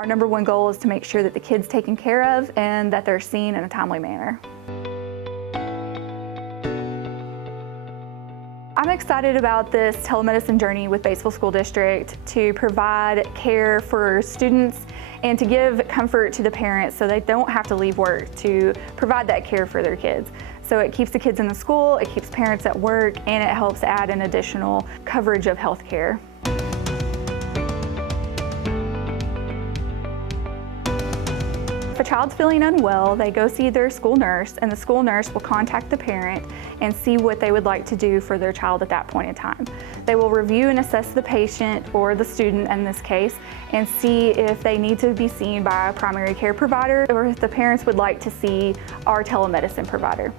Our number one goal is to make sure that the kid's taken care of and that they're seen in a timely manner. I'm excited about this telemedicine journey with Batesville School District to provide care for students and to give comfort to the parents so they don't have to leave work to provide that care for their kids. So it keeps the kids in the school, it keeps parents at work, and it helps add an additional coverage of health care. If a child's feeling unwell, they go see their school nurse, and the school nurse will contact the parent and see what they would like to do for their child at that point in time. They will review and assess the patient, or the student in this case, and see if they need to be seen by a primary care provider or if the parents would like to see our telemedicine provider.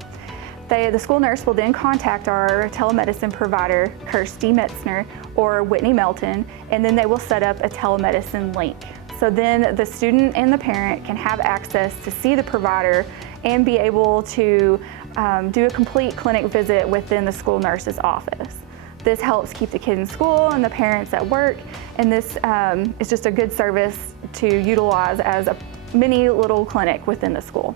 The school nurse will then contact our telemedicine provider, Kirsty Metzner or Whitney Melton, and then they will set up a telemedicine link. So then the student and the parent can have access to see the provider and be able to do a complete clinic visit within the school nurse's office. This helps keep the kid in school and the parents at work, and this is just a good service to utilize as a mini little clinic within the school.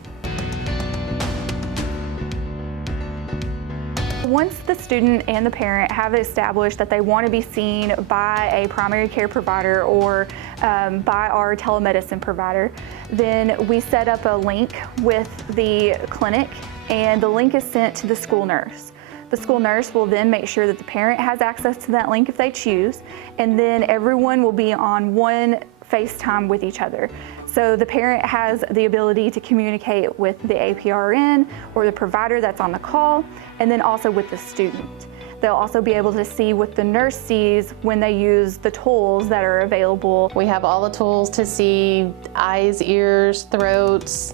Once the student and the parent have established that they want to be seen by a primary care provider or by our telemedicine provider, then we set up a link with the clinic, and the link is sent to the school nurse. The school nurse will then make sure that the parent has access to that link if they choose, and then everyone will be on one FaceTime with each other. So the parent has the ability to communicate with the APRN or the provider that's on the call, and then also with the student. They'll also be able to see what the nurse sees when they use the tools that are available. We have all the tools to see eyes, ears, throats,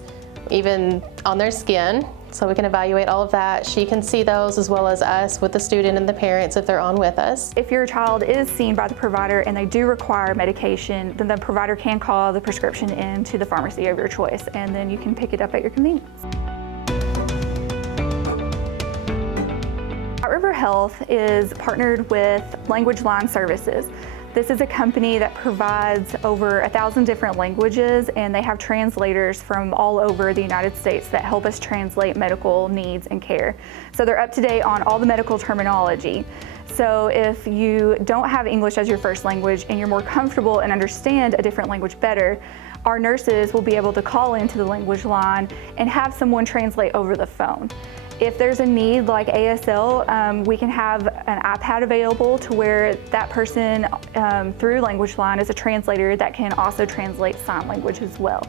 even on their skin. So we can evaluate all of that. She can see those as well as us with the student and the parents if they're on with us. If your child is seen by the provider and they do require medication, then the provider can call the prescription in to the pharmacy of your choice, and then you can pick it up at your convenience. Heatlh is partnered with Language Line Services. This is a company that provides over 1,000 different languages, and they have translators from all over the United States that help us translate medical needs and care. So they're up to date on all the medical terminology. So if you don't have English as your first language and you're more comfortable and understand a different language better, our nurses will be able to call into the language line and have someone translate over the phone. If there's a need like ASL, we can have an iPad available to where that person through Language Line is a translator that can also translate sign language as well.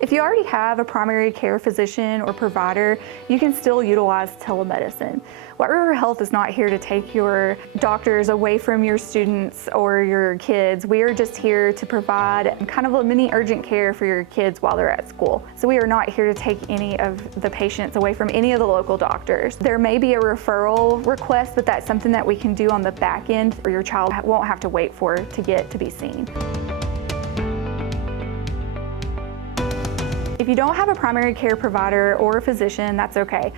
If you already have a primary care physician or provider, you can still utilize telemedicine. White River Health is not here to take your doctors away from your students or your kids. We are just here to provide kind of a mini urgent care for your kids while they're at school. So we are not here to take any of the patients away from any of the local doctors. There may be a referral request, but that's something that we can do on the back end, or your child won't have to wait for to get to be seen. If you don't have a primary care provider or a physician, that's okay.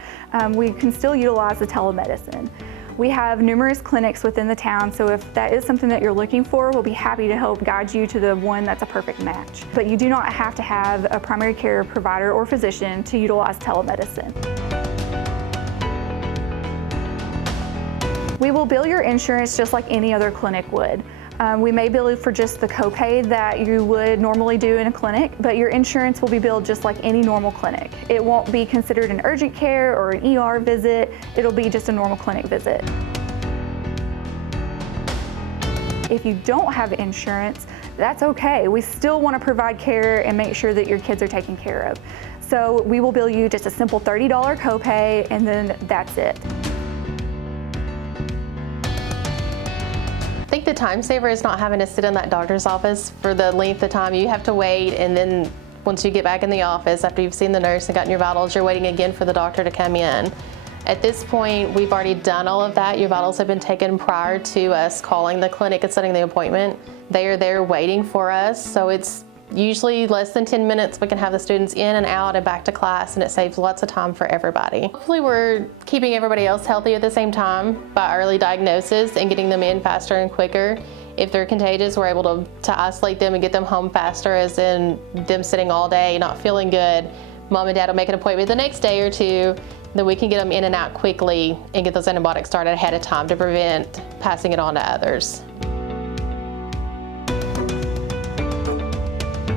We can still utilize the telemedicine. We have numerous clinics within the town, so if that is something that you're looking for, we'll be happy to help guide you to the one that's a perfect match. But you do not have to have a primary care provider or physician to utilize telemedicine. We will bill your insurance just like any other clinic would. We may bill you for just the copay that you would normally do in a clinic, but your insurance will be billed just like any normal clinic. It won't be considered an urgent care or an ER visit. It'll be just a normal clinic visit. If you don't have insurance, that's okay. We still want to provide care and make sure that your kids are taken care of. So we will bill you just a simple $30 copay, and then that's it. I think the time saver is not having to sit in that doctor's office for the length of time you have to wait, and then once you get back in the office after you've seen the nurse and gotten your vitals, you're waiting again for the doctor to come in. At this point, we've already done all of that. Your vitals have been taken prior to us calling the clinic and setting the appointment. They are there waiting for us, so it's Usually less than 10 minutes, we can have the students in and out and back to class, and it saves lots of time for everybody. Hopefully we're keeping everybody else healthy at the same time by early diagnosis and getting them in faster and quicker. If they're contagious, we're able to isolate them and get them home faster, as in them sitting all day, not feeling good. Mom and dad will make an appointment the next day or two, then we can get them in and out quickly and get those antibiotics started ahead of time to prevent passing it on to others.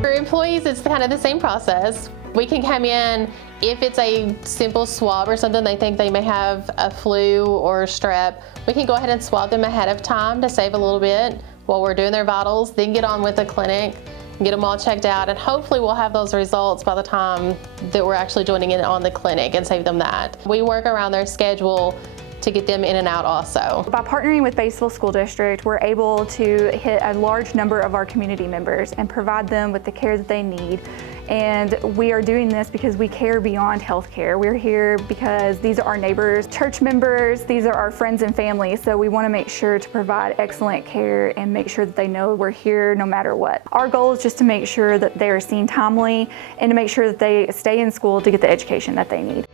For employees, it's kind of the same process. We can come in, if it's a simple swab or something, they think they may have a flu or strep, we can go ahead and swab them ahead of time to save a little bit while we're doing their vitals, then get on with the clinic, get them all checked out, and hopefully we'll have those results by the time that we're actually joining in on the clinic and save them that. We work around their schedule to get them in and out also. By partnering with Batesville School District, we're able to hit a large number of our community members and provide them with the care that they need. And we are doing this because we care beyond healthcare. We're here because these are our neighbors, church members, these are our friends and family, so we want to make sure to provide excellent care and make sure that they know we're here no matter what. Our goal is just to make sure that they are seen timely and to make sure that they stay in school to get the education that they need.